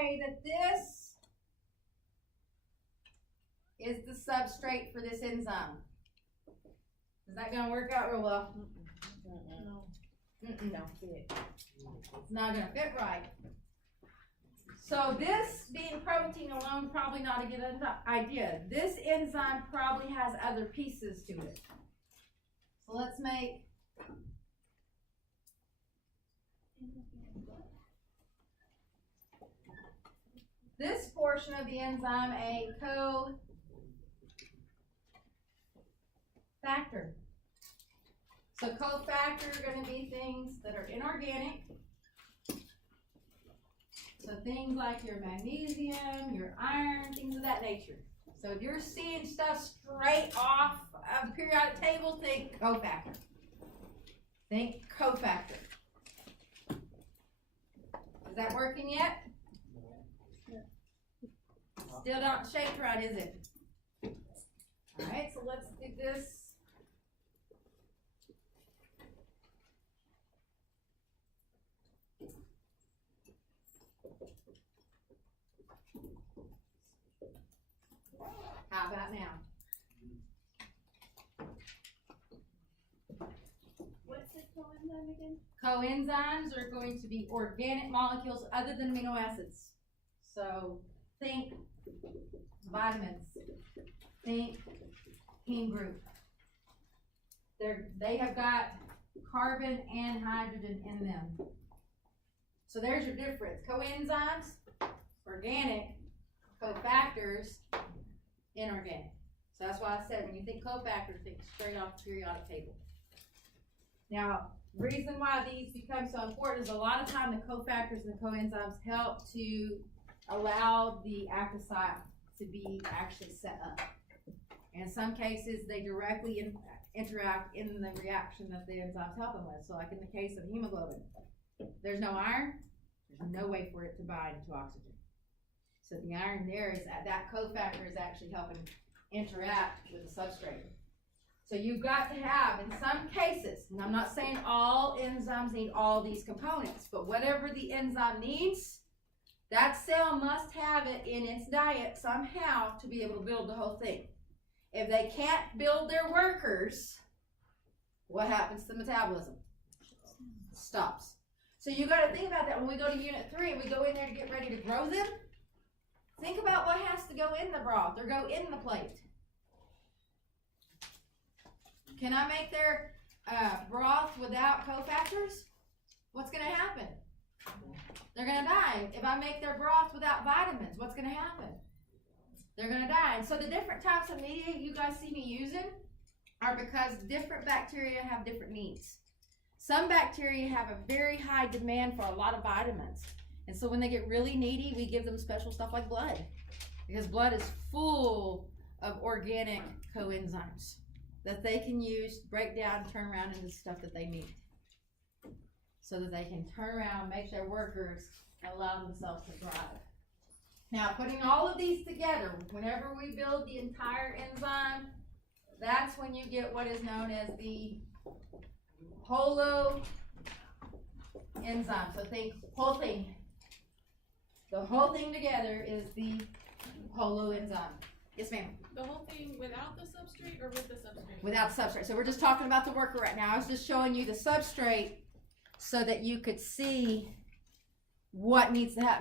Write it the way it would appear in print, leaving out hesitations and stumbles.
say that this is the substrate for this enzyme. Is that going to work out real well? No. Don't fit. It's not going to fit right. So this being protein alone, probably not a good idea. This enzyme probably has other pieces to it. So let's make this portion of the enzyme a cofactor. So cofactor are going to be things that are inorganic. So things like your magnesium, your iron, things of that nature. So if you're seeing stuff straight off of the periodic table, think cofactor. Think cofactor. Is that working yet? Still not shaped right, is it? All right, so let's do this. How about now? What's the coenzyme again? Coenzymes are going to be organic molecules other than amino acids. So think vitamins, think heme group. They have got carbon and hydrogen in them. So there's your difference. Coenzymes, organic, cofactors, inorganic. So that's why I said when you think cofactors, think straight off the periodic table. Now, the reason why these become so important is a lot of time the cofactors and the coenzymes help to allow the active site to be actually set up. In some cases, they directly interact in the reaction that the enzymes help them with. So like in the case of hemoglobin, there's no iron, there's no way for it to bind to oxygen. So the iron there is that cofactor is actually helping interact with the substrate. So you've got to have, in some cases, and I'm not saying all enzymes need all these components, but whatever the enzyme needs, that cell must have it in its diet somehow to be able to build the whole thing. If they can't build their workers, what happens to metabolism? Stops. So you got to think about that when we go to Unit 3 and we go in there to get ready to grow them. Think about what has to go in the broth or go in the plate. Can I make their broth without cofactors? What's going to happen? They're going to die. If I make their broth without vitamins, what's going to happen? They're going to die. And so the different types of media you guys see me using are because different bacteria have different needs. Some bacteria have a very high demand for a lot of vitamins. And so when they get really needy, we give them special stuff like blood. Because blood is full of organic coenzymes that they can use, break down, turn around into stuff that they need. So that they can turn around, make their workers, and allow themselves to thrive. Now, putting all of these together, whenever we build the entire enzyme, that's when you get what is known as the holo enzyme. So think whole thing. The whole thing together is the holo enzyme. Yes, ma'am. The whole thing without the substrate or with the substrate? Without the substrate. So we're just talking about the worker right now. I was just showing you the substrate so that you could see what needs to happen.